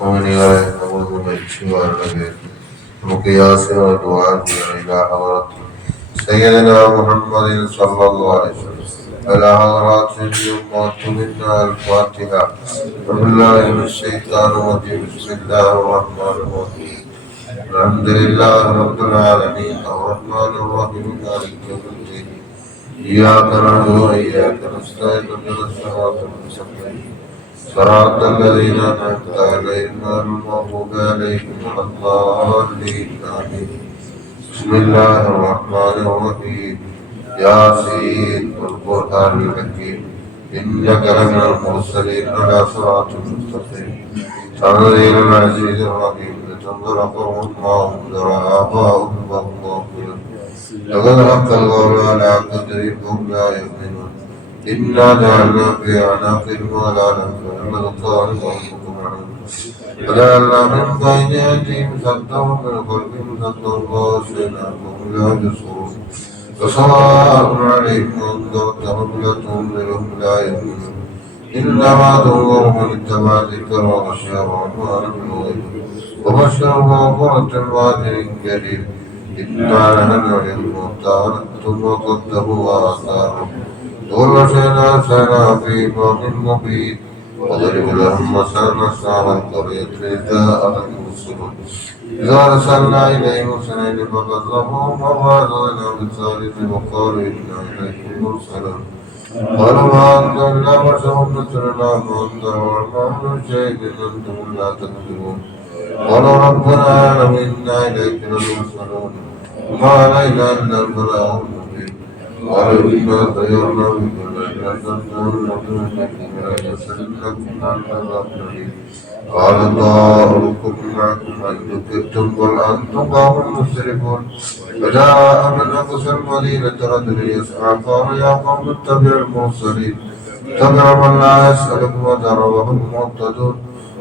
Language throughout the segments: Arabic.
മുഅ്മിനീങ്ങളെ നമുക്ക് മരിച്ചുപോയവരുടെ നമുക്ക് യാസീൻ ദുആ ചെയ്യാം ഇലാ ഹളറത്ത് സയ്യിദനാ മുഹമ്മദിൻ സ്വല്ലല്ലാഹു അലൈഹി വസല്ലം على حضرات الجمعة منا الفاتحة وبالله من الشيطان الرجيم بسم الله الرحمن الرحيم الحمد لله رب العالمين الرحمن الرحيم مالك يوم الدين إياك نعبد وإياك نستعين اهدنا الصراط المستقيم صراط الذين أنعمت عليهم غير المغضوب عليهم ولا الضالين آمين بسم الله الرحمن الرحيم ياسين والقرآن الحكيم إنك لمن المرسلين على صراط مستقيم تنزيل العزيز الرحيم لتنذر قوما ما أنذر آباؤهم وهم غافلون لقد حق القول على أكثرهم لا يؤمنون إنا جعلنا في أعناقهم أغلالا فهم الأبصار وهم معون وجعلنا من بين أيديهم سدا ومن خلفهم سدا وأغشيناهم لا يبصرون فسواء عليهم أنذرتهم لتنذرهم لا يؤمنون إنما تنذر من اتبع الذكر وخشي الرحمن بالغيب وبشر مغفرة وأجر كريم إنا لنعلم الموتى ونكتب وقدموا وآثارهم كل شيء أحصيناه في إمام مبين وضرب لهم مثلا أصحاب القرية إذ جاءهم المرسلون إذا أرسلنا إليهم اثنين فكذبوهم وأخذنا بالثالث وقالوا إنا إليكم مرسلون قالوا ما أنتم إلا بشر مثلنا فأنذر وما من شيء أنتم لا تكذبون قالوا ربنا يعلم إنا إليك لمرسلون وما علينا إلا البلاغ المبين قالوا إنا طيرنا بكم قال طائركم معكم أن ذكرتم بل أنتم قوم مسرفون فجاء من أقصى المدينة رجل يسعى قال يا قوم اتبعوا المرسلين اتبعوا من لا يسألكم أجرا وهم مهتدون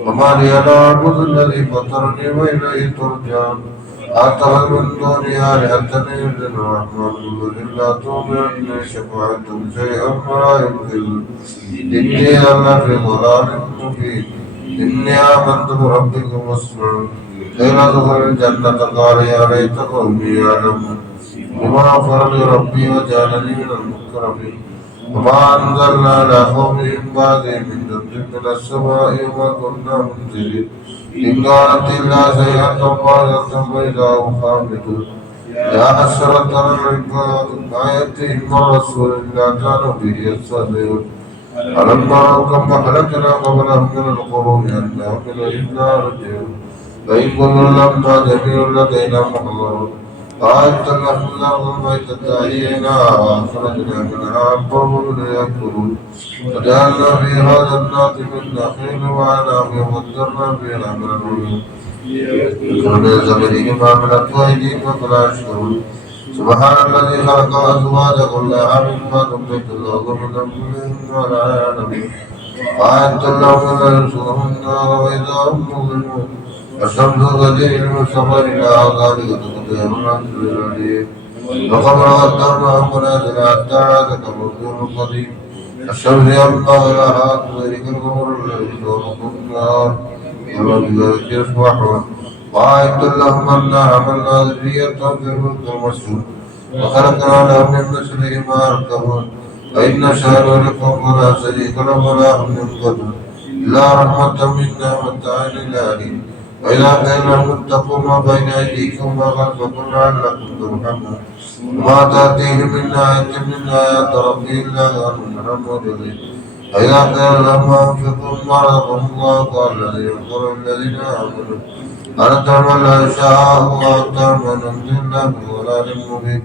وما لي لا أعبد الذي فطرني وإليه ترجعون أتخذ من دونه آلهة يؤذن الرحمن بضر لا تغني شفاعتهم شيئا ولا ينقذون إني أنا في ضلال مبين إني آمنت بربكم واسمعون قيل ادخل الجنة قال يا ليت قومي يعلمون بما غفر لي ربي وجعلني من المكرمين وما أنزلنا على قومهم بعدهم من جند من السماء وما كنا منزلين إن كانت إلا سيئة واحدة فإذا هم خامدون يا حسرة على العباد ما يأتيهم من رسول إلا كانوا به يستهزئون ألم نروا كم أهلكنا قبلهم من القرون أنهم إليهم لا يرجعون فإن كل لما جميع لدينا محضرون قالت لهم الأرض الميتة أحييناها وأخرجنا منها قوم يأكلون وجعلنا فيها جنات من نخيل وأعناب وفجرنا فيها من العيون من زمنهم عملت أيديهم فلا يشكرون سبحان الذي خلق الأزواج كلها مما تنبت الأرض من أنفسهم ولا يعلمون وأعدت لهم ما ينصرهم النار وإذا هم مظلمون الشمس تجري لمستقر لها ذلك تقدير العزيز العليم وقد قدرناه منازل حتى عاد كالرجل القديم الشمس ينبغي لها تدرك القمر الذي يوم النهار وما بذلك يصبحون وأعدت لهم أنا عملنا ذرية في الفلك المشهور وخلقنا لهم من مثله ما يركبون فإن شاء لكم ولا شريك له ولا هم ينقذون إلا رحمة منا متاعا إلى حين وإذا قيل لهم اتقوا ما بين أيديكم وخلفكم لعلكم ترحمون وما تأتيهم من آية من آيات ربهم إلا كانوا منها معرضين وإذا قيل لهم أنفقوا مما رزقهم الله قال الذي ينصر الذين آمنوا أن تعمل لا يشاء الله تعمل إلا بضلال مبين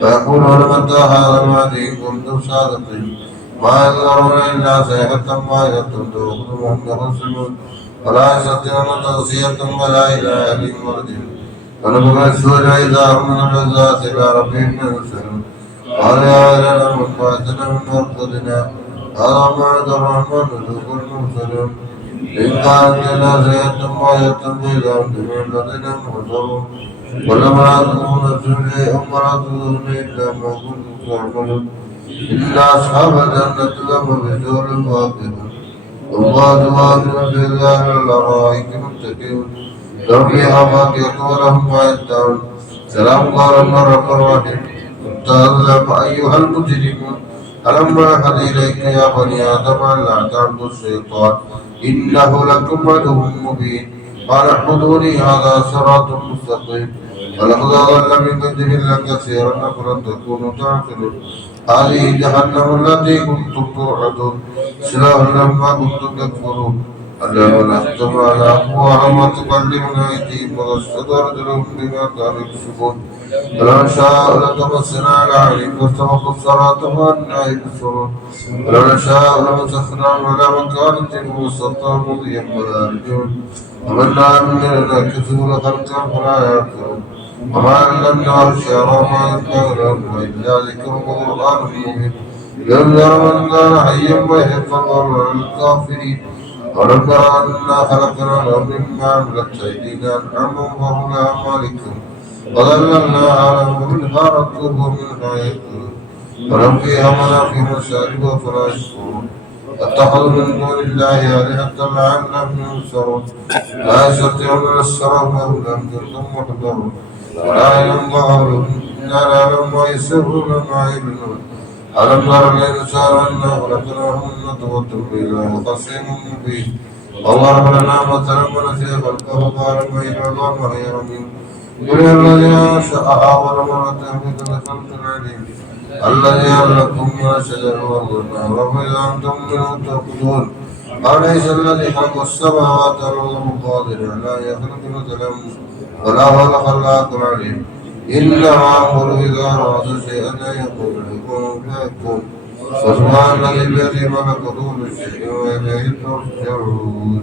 فيقولون متى هذا الوعد إن كنتم صادقين ما يذكرون إلا صيحة واحدة تأخذهم يخصمون ولا يستطيعون تغطية ولا إلى أهلهم مرجعون ونفخ السور إذا هم من العزاة إلى ربهم ينسلون قال يا ويلنا من بعثنا من مرقدنا هذا موعد الرحمن ذوق المرسلون إن كانت إلا سيئة واحدة فإذا هم جميع الذين محضرون ولما يأتون شيئا ولا تظن إلا ما كنتم تعملون إن أصحاب الجنة لهم بشور واقعون الله واقع في ذلك الأرائك متكئون لهم فيها فاكهة ولهم ما يدعون سلام قولا من رب رحيم تعلم أيها المجرمون ألم أعهد إليك يا بني آدم أن لا تعبدوا الشيطان إنه لكم عدو مبين قال اعبدوني هذا صراط مستقيم ولقد أضل منكم جبلا كثيرا أفلم تكونوا تعقلون هذه جهنم التي كنتم توعدون اصلوها لما كنتم تكفرون اليوم نختم على أفواههم وتكلمنا أيديهم وتشهد أرجلهم بما كانوا يكسبون ولو نشاء لطمسنا على أعينهم فاستبقوا الصراط فأنى يبصرون ولو نشاء لمسخناهم على مكانتهم وسطهم مضيا ولا يرجعون ومن نعمل نكسب لخلقا فلا يعقلون وما علمناه الشعر وما ينبغي لهم إلا ذكر وقرآن مبين لينذر من كان حيا ويحق الله على الكافرين ولم تر أنا خلقنا لهم مما عملت أيدينا أنعاما وهم لها مالكون وظللنا عليهم منها ركوب ومنها يأكلون ولهم فيها منافع ومشارب فلا يشكرون اتخذوا من دون الله آلهة لعلهم ينصرون لا يستطيعون نصرهم وهم لهم جند محضرون ولا ينظرون إنا نعلم ما يسرون وما يعلنون ألم تر الإنسان أنا خلقناه من نطفة إذا هو خصيم مبين وضرب لنا مثلا ونسي خلقه وقال من العظام وهي رميم قل الذي أنشأها ولم مثل خلق عليم الذي خلقكم من شجر والنار فإذا أنتم منه تأكلون أليس الذي خلق السماوات والأرض قادر على أن يخلق مثلهم ولا هو الخلاق العليم إنما أمره إذا أراد شيئا أن يقول له كن فيكون سبحان الذي بيده ملكوت كل شيء وإليه ترجعون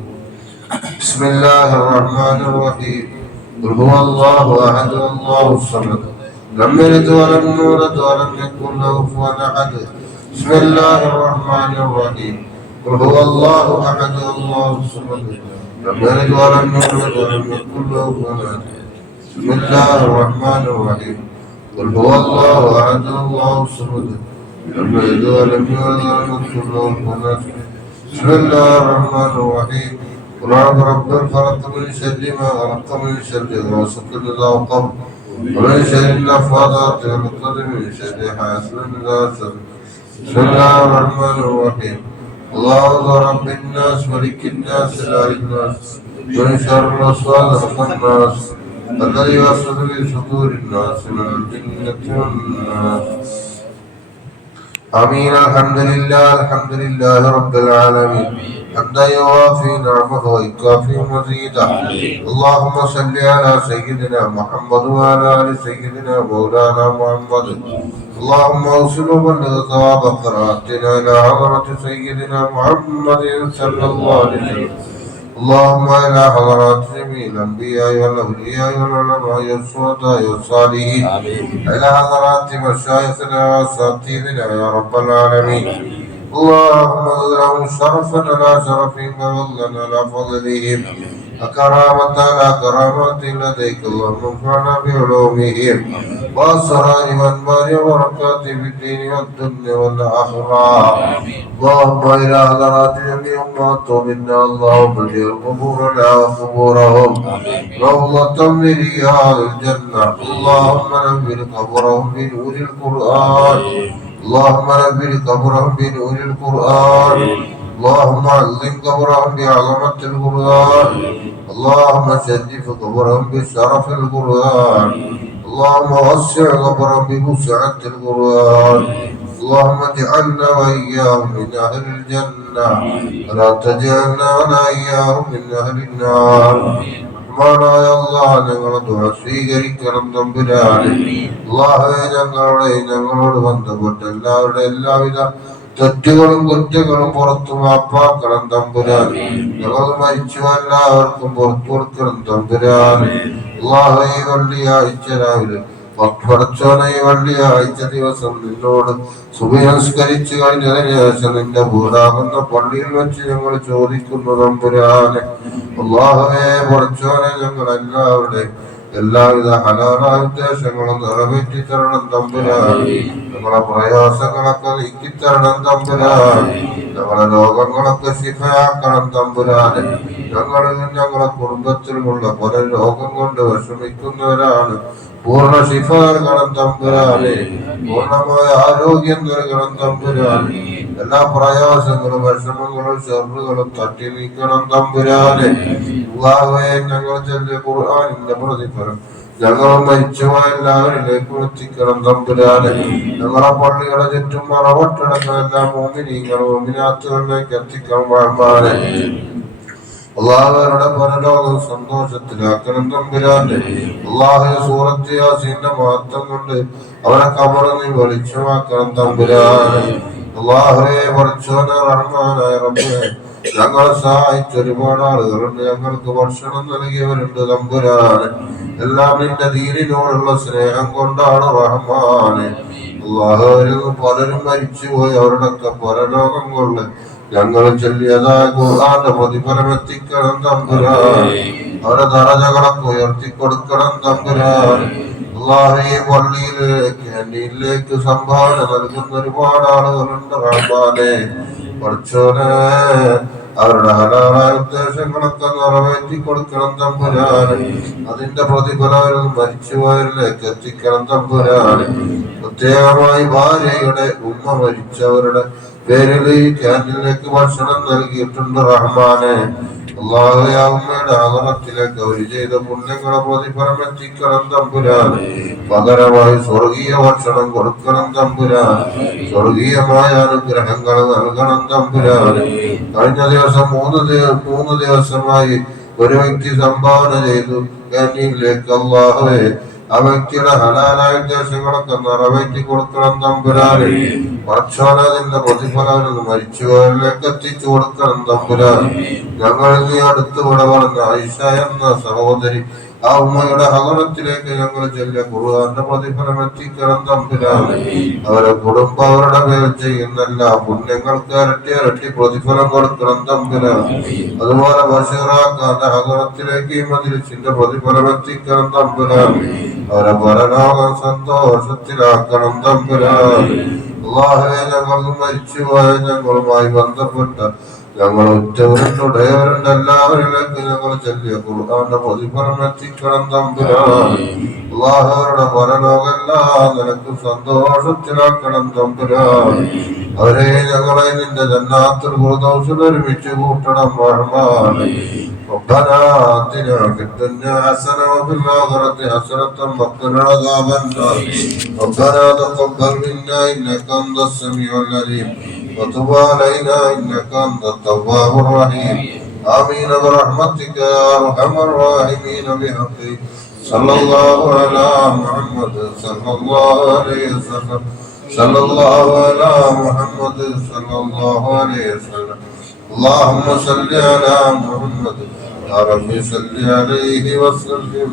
بسم الله الرحمن الرحيم قل هو الله أحد الله الصمد لم يلد ولم يولد ولم يكن له كفوا أحد بسم الله الرحمن الرحيم قل هو الله أحد الله الصمد لم يلد ولم يولد ولم يكن له كفوا أحد بسم الله الرحمن الرحيم قل هو الله أحد الله الصمد لم يلد ولم يولد ولم يكن له كفوا أحد بسم الله الرحمن الرحيم قل أعوذ برب الفلق من شر ما خلق من شر غاسق إذا وقب ومن شر النفاثات في العقد من شر حاسد إذا حسد بسم الله الرحمن الرحيم قل أعوذ برب الناس ملك الناس إله الناس من شر الوسواس الخناس الذي يوسوس في صدور الناس من الجنة والناس آمين الحمد لله رب العالمين حمدا يوافي نعمه ويكافي مزيدا اللهم صل على سيدنا محمد وعلى آل سيدنا مولانا محمد اللهم اوصل وبلغ ثواب قراءتنا إلى حضرة سيدنا محمد صلى الله عليه وسلم اللهم إلى حضرات جميع الأنبياء والأولياء والعلماء والشهداء والصالحين إلى حضرات مشايخنا وأساتذتنا يا رب العالمين اللهم اجعلهم شرفا على شرفهم وفضلا على فضلهم وكرامة على كرامات لديك اللهم انفعنا بعلومهم وأسرار وأنوار وبركات في الدين والدنيا والآخرة اللهم إلى حضرات جميع أمات منا اللهم اجعل قبورنا وقبورهم روضة من رياض الجنة اللهم نور قبرهم بنور القرآن اللهم نور قبرهم بنور القرآن اللهم علم قبرهم بعظمة القرآن اللهم شرف قبرهم بشرف القرآن اللهم وسع قبرهم بوسعة القرآن اللهم اجعلنا وإياهم من أهل الجنة ولا تجعلنا ولا إياهم من أهل النار റഹ്മാനായ അല്ലാഹ് ഞങ്ങളുടെ ദുആ സ്വീകരിക്കണം തമ്പുരാനെ. അല്ലാഹുവേ ഞങ്ങളോട് ബന്ധപ്പെട്ട എല്ലാവരുടെ എല്ലാവിധ തെറ്റുകളും കുറ്റങ്ങളും പുറത്തു മാപ്പാക്കണം തമ്പുരാനെ. ഞങ്ങൾ മരിച്ചു എല്ലാവർക്കും പുറത്തു കൊടുക്കണം തമ്പുരാനെ. അല്ലാഹുവേ വെള്ളിയാഴ്ച രാവിലെ പടച്ചോനെ വെള്ളിയാഴ്ച ദിവസം നിന്നോട് സുബഹിസ്കരിച്ചു കഴിഞ്ഞതിന് ശേഷം നിന്റെ വീടാകുന്ന പള്ളിയിൽ വെച്ച് ഞങ്ങൾ ചോദിക്കുന്നു തമ്പുരാനെ. അല്ലാഹുവേ പടച്ചോനെ ഞങ്ങൾ എല്ലാവരുടെയും എല്ലാവിധ ഹലാലായ ഉദ്ദേശങ്ങളും നിറവേറ്റി തരണം തമ്പുരാൻ. ഞങ്ങളെ പ്രയാസങ്ങളൊക്കെ നീക്കിത്തരണം തമ്പുരാൻ. ഞങ്ങളെ രോഗങ്ങളൊക്കെ ശിഫയാക്കണം തമ്പുരാൻ. ഞങ്ങളിലും ഞങ്ങളെ കുടുംബത്തിലുമുള്ള പല രോഗം കൊണ്ട് വിഷമിക്കുന്നവരാണ്. പൂർണ്ണ ശിഫ നൽകണം തമ്പുരാനെ. പൂർണ്ണമായ ആരോഗ്യം നൽകണം തമ്പുരാനെ. എല്ലാ പ്രയാസങ്ങളും വിഷമങ്ങളും ഷർറുകളും തട്ടി നീക്കണം തമ്പുരാനെ. ഞങ്ങൾ ചൊല്ലിയ ഖുർആനിന്റെ പ്രതിഫലം ഞങ്ങളും മരിച്ചുപോയ എല്ലാവരിലേക്കും എത്തിക്കണം തമ്പുരാനെ. ഞങ്ങളെ പള്ളികളെ ചുറ്റും മറവട്ടടക്കുന്ന എല്ലാ മോമിനീങ്ങളും മോമിനാത്തുകളിലേക്ക് എത്തിക്കണം റഹ്മാനെ. അള്ളാഹുവരുടെ പരലോകം സന്തോഷത്തിലാക്കണം തമ്പുരാന്റെ. അള്ളാഹു സൂറത്ത് യാസീന്റെ മഹത്വം കൊണ്ട് അവരെ ഖബറ് നീ വെളിച്ചമാക്കണം തമ്പുരാനെ. അള്ളാഹുവേ പഠിച്ചോനെ റഹ്മാനായ റബ്ബേ, ഞങ്ങളെ സഹായിച്ച ഒരുപാട് ആളുകളുണ്ട്. ഞങ്ങൾക്ക് ഭക്ഷണം നൽകിയവരുണ്ട് തമ്പുരാനെ. എല്ലാം നിന്റെ ദീനിനോടുള്ള സ്നേഹം കൊണ്ടാണ് റഹ്മാനെ. അള്ളാഹുവിൽ പലരും മരിച്ചുപോയി. അവരുടെയൊക്കെ പരലോകം കൊണ്ട് ഞങ്ങൾ ചൊല്ലിയതായ ഖുർആന്റെ പ്രതിഫലം എത്തിക്കണം തമ്പുരാൻ. അവരെ ദറജകളൊക്കെ ഉയർത്തിക്കൊടുക്കണം തമ്പുരാൻ. അള്ളാഹുവേ, പള്ളിയിലേക്ക് സംഭാവന നൽകുന്ന ഒരുപാട് ആളുകളുണ്ട് റഹ്മാനെ. പഠിച്ചോനെ, അവരുടെ ഹലാലായ ഉദ്ദേശങ്ങളൊക്കെ നിറവേറ്റി കൊടുക്കണം തമ്പുരാൻ. അതിന്റെ പ്രതിഫലം മരിച്ചുപോയവരിലേക്ക് എത്തിക്കണം തമ്പുരാൻ. പ്രത്യേകമായി ഭാര്യയുടെ ഉമ്മ മരിച്ചവരുടെ പേരിൽ ഈ ക്യാൻറ്റീനിലേക്ക് ഭക്ഷണം നൽകിയിട്ടുണ്ട് റഹ്മാനെ. അള്ളാഹുവേ, ഉമ്മയുടെ ആദരത്തിലേക്ക് അവർ ചെയ്ത പുണ്യങ്ങളെ പ്രതിഫലം എത്തിക്കണം തമ്പുരാൻ. പകരമായി സ്വർഗീയ ഭക്ഷണം കൊടുക്കണം തമ്പുരാൻ. സ്വർഗീയമായ അനുഗ്രഹങ്ങൾ നൽകണം തമ്പുരാൻ. കഴിഞ്ഞ ദിവസം മൂന്ന് ദിവസമായി ഒരു വ്യക്തി സംഭാവന ചെയ്തു ക്യാൻറ്റീനിലേക്ക്. അള്ളാഹുവേ, ആ വ്യക്തിയുടെ ഹലാലായ ഉദ്ദേശങ്ങളൊക്കെ നിറവേറ്റി കൊടുക്കണം തമ്പുരാനെ. ഭക്ഷണത്തിന്റെ പ്രതിഫലം മരിച്ചുപോയവരിലേക്ക് എത്തിച്ചു കൊടുക്കണം തമ്പുരാൻ. ഞങ്ങൾ നീ അടുത്ത് വിട പറഞ്ഞ ആയിഷ എന്ന സഹോദരി, ആ ഉമ്മയുടെ ഹദറത്തിലേക്ക് ഞങ്ങൾ ചെല്ലിയ ഖുർആന്റെ പ്രതിഫലം എത്തിക്കണം തമ്പുരാനെ. അവരെ കുടുംബം അവരുടെ പേര് ചെയ്യുന്ന എല്ലാ പുണ്യങ്ങൾക്ക് ഇരട്ടി പ്രതിഫലം കൊടുക്കണം തമ്പുരാൻ. അതുപോലെ ബഷീറാക്കാന്റെ ഹദറത്തിലേക്ക് ഈ മജ്‌ലിസിന്റെ പ്രതിഫലം എത്തിക്കണം തമ്പുരാൻ. അവരെ പരലോകം സന്തോഷത്തിലാക്കണം തമ്പുരാൻ. അല്ലാഹുവേ, ഞങ്ങൾ മരിച്ചുപോയ ഞങ്ങളുമായി ബന്ധപ്പെട്ട ഞങ്ങൾ ഉറ്റവരുണ്ട് എല്ലാവരിലേക്ക് ഞങ്ങൾ ചൊല്ലിയ ഖുർആന്റെ പ്രതിഫലം എത്തിക്കണം തമ്പുരാൻ. അല്ലാഹുവരുടെ പരലോകമെല്ലാം നിനക്ക് സന്തോഷത്തിലാക്കണം തമ്പുരാൻ. അവരെ ഞങ്ങളെ നിന്റെ ജന്നാത്തുൽ ഫിർദൗസിൽ ഒരുമിച്ച് കൂട്ടണം റഹ്മാൻ. ربنا آتنا في الدنيا حسنة وفي الآخرة حسنة وقنا عذاب النار. ربنا تقبل منا إنك أنت السميع العليم وتب علينا إنك أنت التواب الرحيم. آمين برحمتك يا أرحم الراحمين. بحق صلى الله على محمد صلى الله عليه وسلم. صلى الله على محمد صلى الله عليه وسلم. اللهم صل على محمد يا رب صل عليه وسلم.